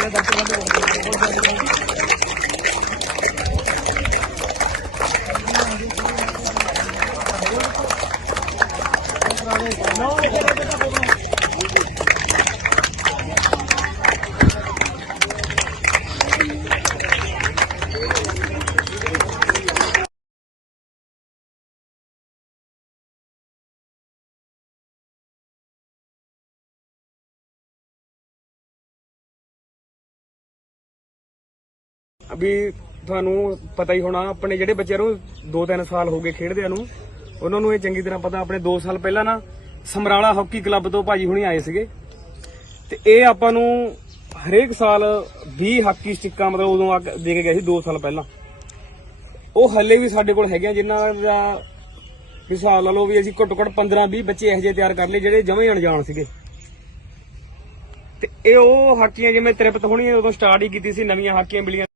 No, no, no, no. ਵੀ ਤੁਹਾਨੂੰ ਪਤਾ ਹੀ ਹੋਣਾ, ਆਪਣੇ ਜਿਹੜੇ ਬੱਚਿਆਂ ਨੂੰ 2-3 ਸਾਲ ਹੋ ਗਏ ਖੇਡਦਿਆਂ ਨੂੰ। ਉਹਨਾਂ ਨੂੰ ਇਹ ਚੰਗੀ ਤਰ੍ਹਾਂ ਪਤਾ, ਆਪਣੇ 2 ਸਾਲ ਪਹਿਲਾਂ ਨਾ, ਸਮਰਾਲਾ ਹਾਕੀ ਕਲੱਬ ਤੋਂ ਭਾਜੀ ਹੁਣੀ ਆਏ ਸੀਗੇ। ਤੇ ਇਹ ਆਪਾਂ ਨੂੰ ਹਰੇਕ ਸਾਲ 20 ਹਾਕੀ ਸਟਿੱਕਾਂ ਮਤਲਬ ਉਦੋਂ ਆ ਦੇ ਕੇ ਗਏ ਸੀ 2 ਸਾਲ ਪਹਿਲਾਂ। ਉਹ ਹੱਲੇ ਵੀ ਸਾਡੇ ਕੋਲ ਹੈਗੇ ਜਿਨ੍ਹਾਂ ਦਾ ਹਿਸਾਬ ਲਾ ਲਓ ਵੀ ਅਸੀਂ ਘੱਟੋ ਘੱਟ 15 20 ਬੱਚੇ ਇਹੋ ਜਿਹੇ ਤਿਆਰ ਕਰ ਲਏ, ਜਿਹੜੇ ਜਮੇ ਅਣਜਾਣ ਸੀਗੇ। ਤੇ ਇਹ ਉਹ ਹਾਕੀਆਂ ਜਿਵੇਂ ਤ੍ਰਿਪਤ ਹੋਣੀ ਉਦੋਂ ਸਟਾਰਟ ਹੀ ਕੀਤੀ ਸੀ, ਨਵੀਆਂ ਹਾਕੀਆਂ ਮਿਲੀਆਂ।